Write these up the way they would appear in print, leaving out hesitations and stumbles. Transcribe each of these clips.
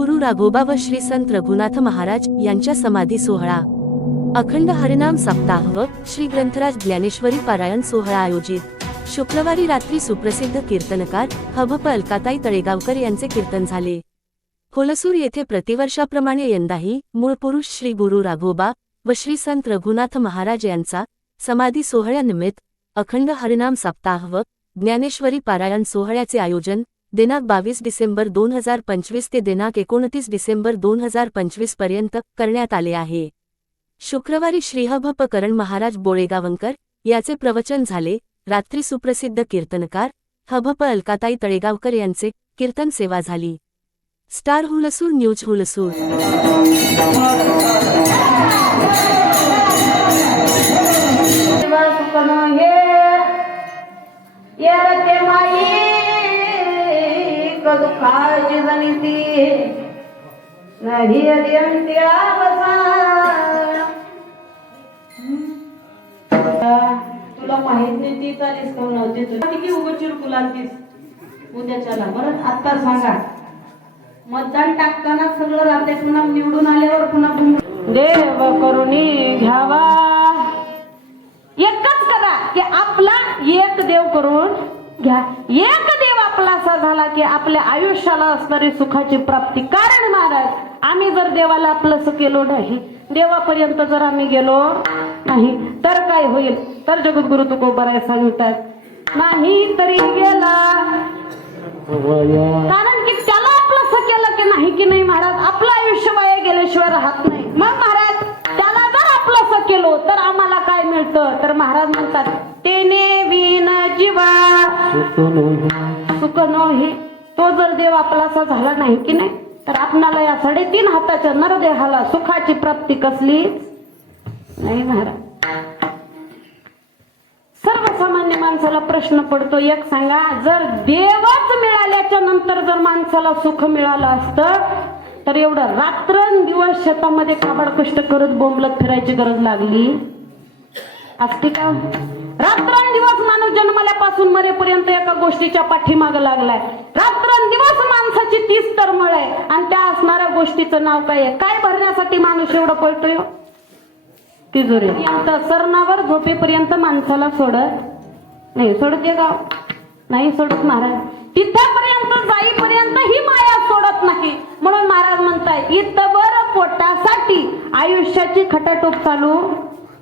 गुरु राघोबा व श्री संत रघुनाथ महाराज यांच्या समाधी सोहळा, अखंड हरिनाम सप्ताह व श्री ग्रंथराज ज्ञानेश्वरी पारायण सोहळा आयोजित। शुक्रवारी रात्री सुप्रसिद्ध कीर्तनकार हभप अलकाताई तळेगावकर यांचे कीर्तन झाले। हुलसूर येथे प्रतिवर्षाप्रमाणे यंदाही मूळ पुरुष श्री गुरु राघोबा व श्री संत रघुनाथ महाराज यांचा समाधी सोहळ्यानिमित्त अखंड हरिनाम सप्ताह व ज्ञानेश्वरी पारायण सोहळ्याचे आयोजन दिनांक 22 डिसेंबर 2025 ते दिनांक 29 डिसेंबर 2025 पर्यंत करण्यात आले आहे। शुक्रवारी श्री हभप करण महाराज बोळेगावकर याचे प्रवचन झाले। रात्री सुप्रसिद्ध कीर्तनकार हभप अलकाताई तळेगावकर यांचे कीर्तन सेवा झाली। Star Hulsoor news Hulsoor. दुःखाची जनिती नाही अद्यंती तुला माहित नाही ती चालीस कोण नव्हती तुला उगं चिरकुलांतीस उद्याच्याला बरं। आता सांगा, मतदान टाकताना सगळं राहते, पुन्हा निवडून आल्यावर पुन्हा देव करुणी घ्यावा। एकच करा की आपला एक देव करून घ्या। एक देव आपला असा झाला की आपल्या आयुष्याला असणारी सुखाची प्राप्ती। कारण महाराज, आम्ही जर देवाला आपलंस केलो नाही, देवापर्यंत जर आम्ही गेलो नाही तर काय होईल? तर जगद्गुरु तुकोबाराय सांगतात, नाही तरी गेला। कारण की त्याला आपलंस केलं की नाही की नाही महाराज, आपलं आयुष्य वाया गेल्याशिवाय राहत नाही। मग महाराज, त्याला जर आपलंस केलो तर आम्हाला काय मिळतं? तर महाराज म्हणतात, तेने विन जीवा सुख नोही। तो जर देव आपलासा झाला नाही की नाही तर आपणाला या 3.5 हाताच्या नरदेहाला सुखाची प्राप्ती कसली नाही महाराज। सर्वसामान्य माणसाला प्रश्न पडतो, एक सांगा, जर देवच मिळाल्याच्या नंतर जर माणसाला सुख मिळालं असतं तर एवढं रात्रंदिवस शेतामध्ये काबाड कष्ट करत बोंबलत फिरायची गरज लागली असते का? रात्रंदिवस माणूस जन्मल्यापासून मरेपर्यंत एका गोष्टीच्या पाठीमाग लागलाय। रात्रंदिवस माणसाची 30 तरमळ आहे आणि त्या असणाऱ्या गोष्टीचं नाव काय आहे? काय भरण्यासाठी माणूस एवढं पळतोय? तिजोरी सरणावर झोपेपर्यंत माणसाला सोडत नाही। सोडते का? नाही सोडत महाराज। तिथपर्यंत जाईपर्यंत ही माया सोडत नाही। म्हणून महाराज म्हणताय, इतबर पोटासाठी आयुष्याची खटाटोप चालू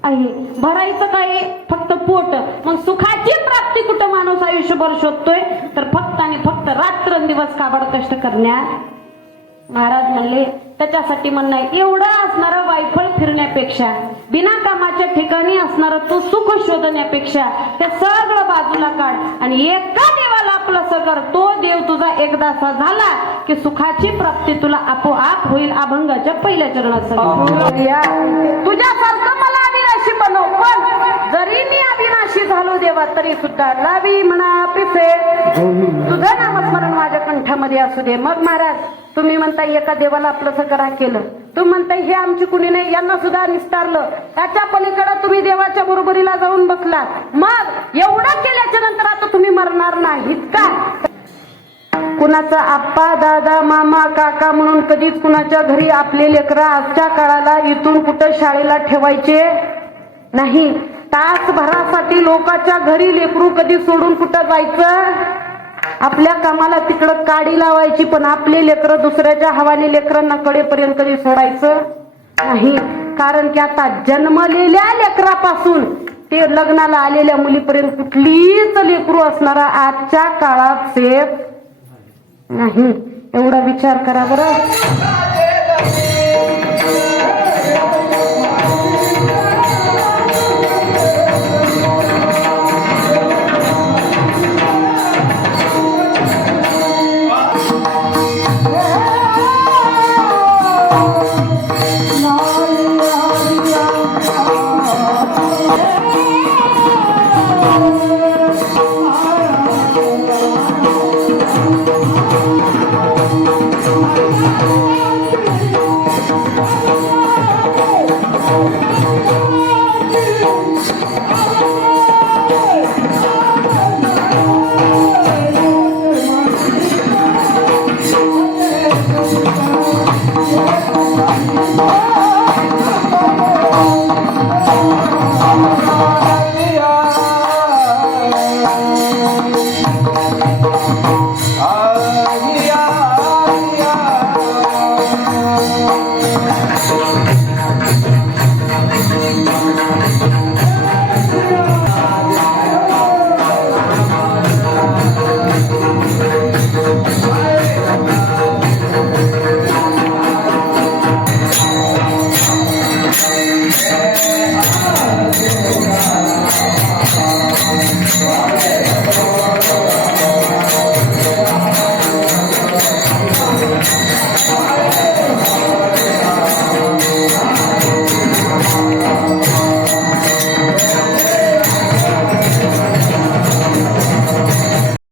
आहे। भरायचं काय? फक्त पोट। मग सुखाची प्राप्ती कुठं माणूस आयुष्यभर शोधतोय? तर फक्त आणि फक्त रात्रंदिवस काबाड कष्ट करण्यात। महाराज म्हणले, त्याच्यासाठी म्हणणं एवढं असणारं वायफळ फिरण्यापेक्षा, बिना कामाच्या ठिकाणी असणारं तो सुख शोधण्यापेक्षा हे सगळं बाजूला काढ आणि एका देवाला आपलं सगर। तो देव तुझा एकदासा झाला की सुखाची प्राप्ती तुला आपोआप होईल। अभंगाच्या पहिल्या चरणात तुझ्यासारखं मला अविनाशी बनव, पण जरी मी अविनाशी झालो देवा तरी सुद्धा लावी म्हणा पिसे तुझं नामस्मरण माझ्या कंठामध्ये असू दे। मग महाराज, तुम्ही म्हणताय एका देवाला आपलं सगळं केलं, तुम्ही म्हणताय हे आमची कुणी नाही, यांना सुद्धा निस्तारलं, त्याच्या पलीकडे तुम्ही देवाच्या बरोबरीला जाऊन बसला। मग एवढं केल्याच्या नंतर आता तुम्ही मरणार नाहीत का? कुणाचा आप्पा दादा मामा काका म्हणून कधीच कुणाच्या घरी आपले लेकरं आजच्या काळाला इथून कुठं शाळेला ठेवायचे नाही। तासभरासाठी लोकांच्या घरी लेकरू कधी सोडून कुठं जायचं? आपल्या कामाला तिकडं काडी लावायची, पण आपले लेकरं दुसऱ्याच्या हवाले लेकरांना कडेपर्यंत कधी सोडायचं नाही। कारण की आता जन्मलेल्या लेकरापासून ते लग्नाला आलेल्या मुलीपर्यंत कुठलीच लेकरू असणारा आजच्या काळात सेफ नाही। एवढा विचार करा बरं।